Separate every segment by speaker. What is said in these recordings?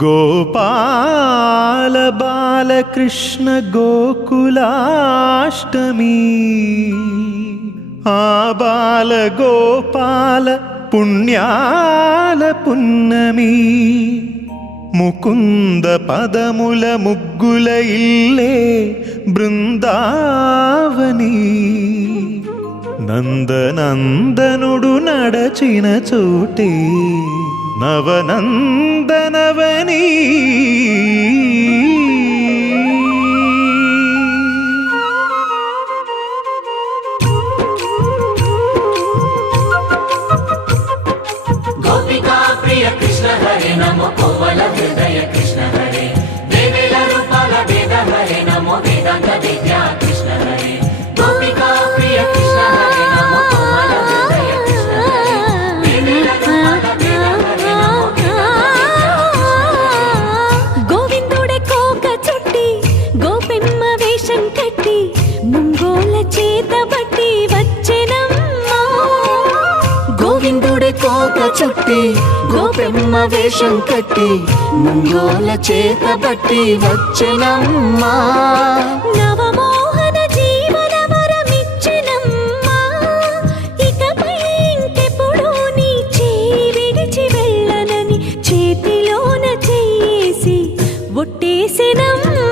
Speaker 1: ഗോപാല ബാലകൃഷ്ണ ഗോകുലാഷ്ടമി. ആ ബാലഗോപാല പുണ്യാല പുന്നമി. മുകുന്ദ പദമുല മുഗ്ഗുലയില്ലേ
Speaker 2: ബൃന്ദാവനീ. നന്ദനന്ദനുടു നടച്ചിന ചൂട്ടേ. नवनन्दनवनी। కట్టి ముంగోల చేత బట్టి వచ్చెనమ్మా.
Speaker 3: గోవిందుడి కోక చుట్టి గోపెమ్మ వేషం కట్టి ముంగోల చేత బట్టి వచ్చెనమ్మా.
Speaker 2: నవమోహన జీవన వరమిచ్చెనమ్మా. ఇకపై ఇంకెప్పుడు నీ చేయి విడిచి వెళ్ళనని చేతిలోన చేసి ఒట్టేసెనమ్మా.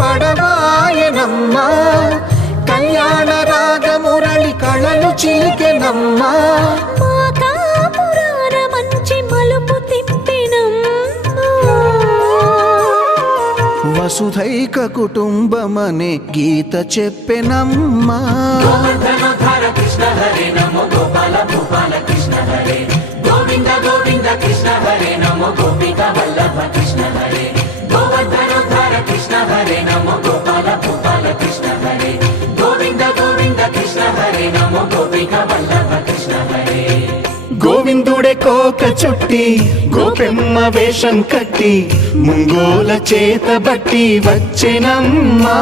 Speaker 3: పడవాయనమ్మా. కళ్యాణ రాగ మురళి కళలు చిలికెనమ్మా. వసుధైక కుటుంబమనే గీత చెప్పెనమ్మా.
Speaker 1: కృష్ణ హరే నమో గోపాల భూపాల కృష్ణ హరే గోవింద గోవింద కృష్ణ హరే నమో గోపిక వల్లభ కృష్ణ హరే హరే నమో గోపాల గోపాల కృష్ణ హరే. గోవింద గోవింద కృష్ణ హరే నమో గోపిక వల్లభ కృష్ణ హరే.
Speaker 4: గోవిందుడే కోక చుట్టి గోపెమ్మ వేషం కట్టి ముంగోల చేత బట్టి వచ్చెనమ్మా.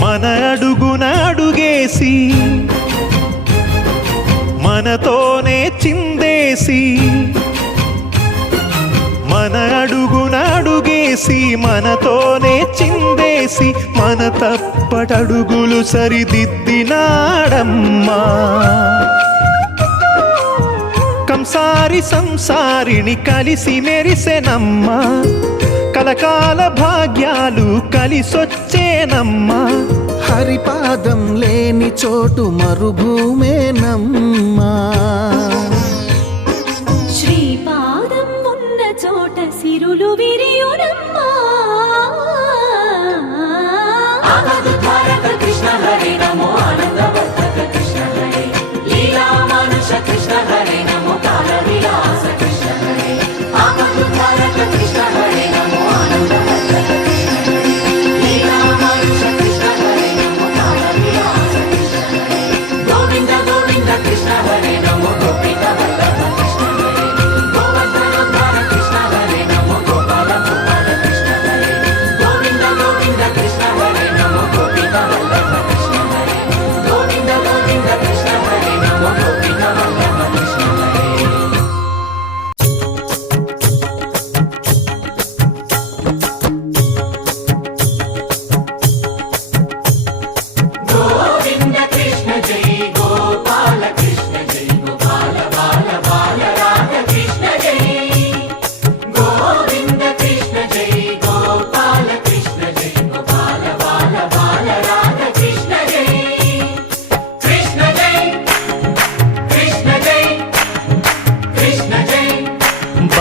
Speaker 4: మన అడుగునడుగేసి మనతోనే చిందేసి మన అడుగునాడుగేసి మనతోనే చిందేసి మన తప్పటడుగులు సరిదిద్దినాడమ్మా. కంసారి సంసారిని కలిసి మెరిసెనమ్మా. కలకాల భాగ్యాలు కలిసొచ్చేనమ్మా.
Speaker 3: హరిపాదం లేని చోటు మరుభూమేనమ్మా.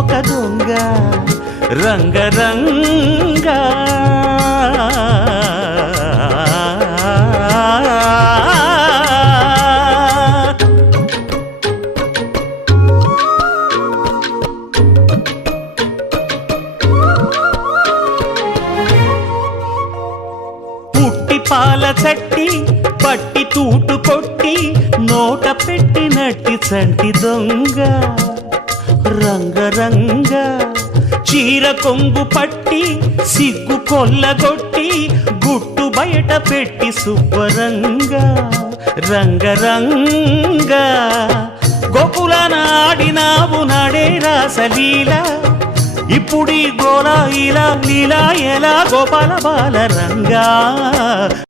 Speaker 5: ఒక దొంగ. రంగరంగ. పుట్టి పాల చట్టి పట్టి తూటు కొట్టి నోట పెట్టినట్టి చంటి దొంగ. రంగరంగ చీర కొంగు పట్టి సిగ్గు కొల్లగొట్టి గుట్టు బయట పెట్టి శుభ్రంగా రంగరంగ గోకుల నాడినావు నాడే రాసలీల. ఇప్పుడీ గోలా ఇలా లీలా ఎలా గోపాల బాల రంగా.